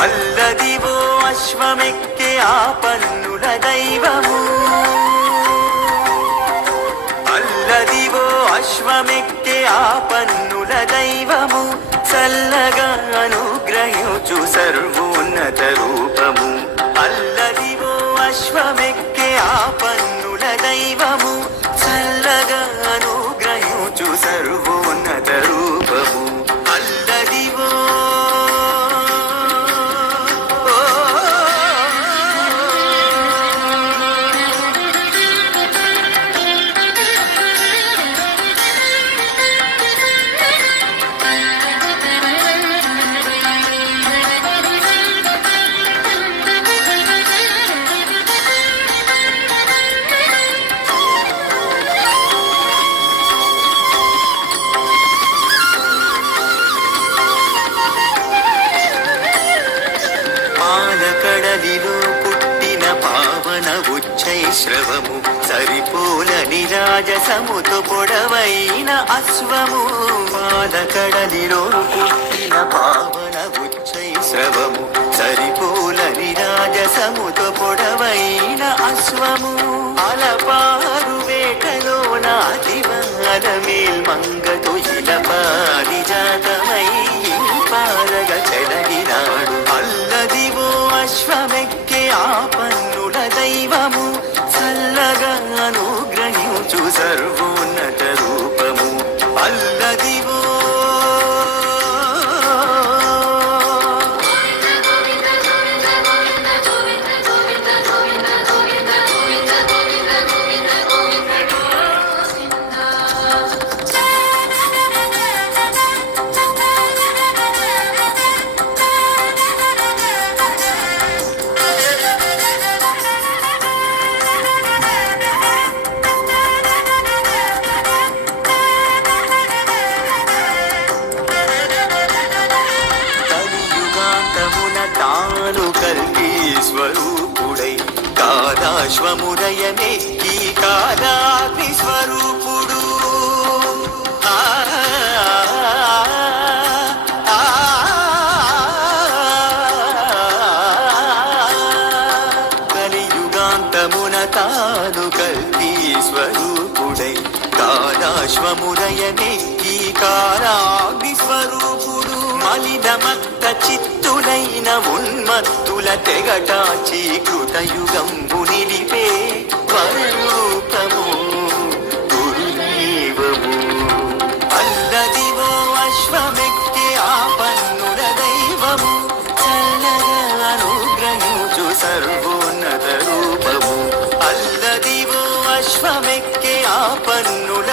పల్లదివో అశ్వమెక్కే ఆ పన్నుల దైవము. పల్లదివో అశ్వమెక్కే ఆ పన్నుల దైవము. చల్లగా అనుగ్రహించు సర్వోన్నత రూపము. అల్లదివో అశ్వమెక్కే పాలకడలిలో పుట్టిన పావన ఉచ్చైశ్రవము సరిపోలని రాజసముతో పొడవైన అశ్వము. పాలకడలిలో పుట్టిన పావన ఉచ్చైశ్రవము సరిపోలని రాజసముతో పొడవైన అశ్వము. అలపా విశ్వమెక్కే ఆ పన్నుల దైవము చల్లగా అనుగ్రహించు సర్వోన్నత స్వరూపుడై స్వరూపుడై ఈ కాదాగ్ని స్వరూపుడు కలియుగాంతమున తాను కల్కి స్వరూపుడై కాలాశ్వముదయమెక్కి కారాగ్ని స్వరూపుడు మలినమత్త చిత్తులైన ఉన్మత్తుల తెగటాచి కృతయుగంబు నిలిపే వరూపము గురుదేవము అల్లదివో అశ్వమెక్కి ఆపన్నుల దైవము చల్లగా అనుగ్రహించు సర్వోన్నత రూపము. అల్లదివో ఆపన్నుల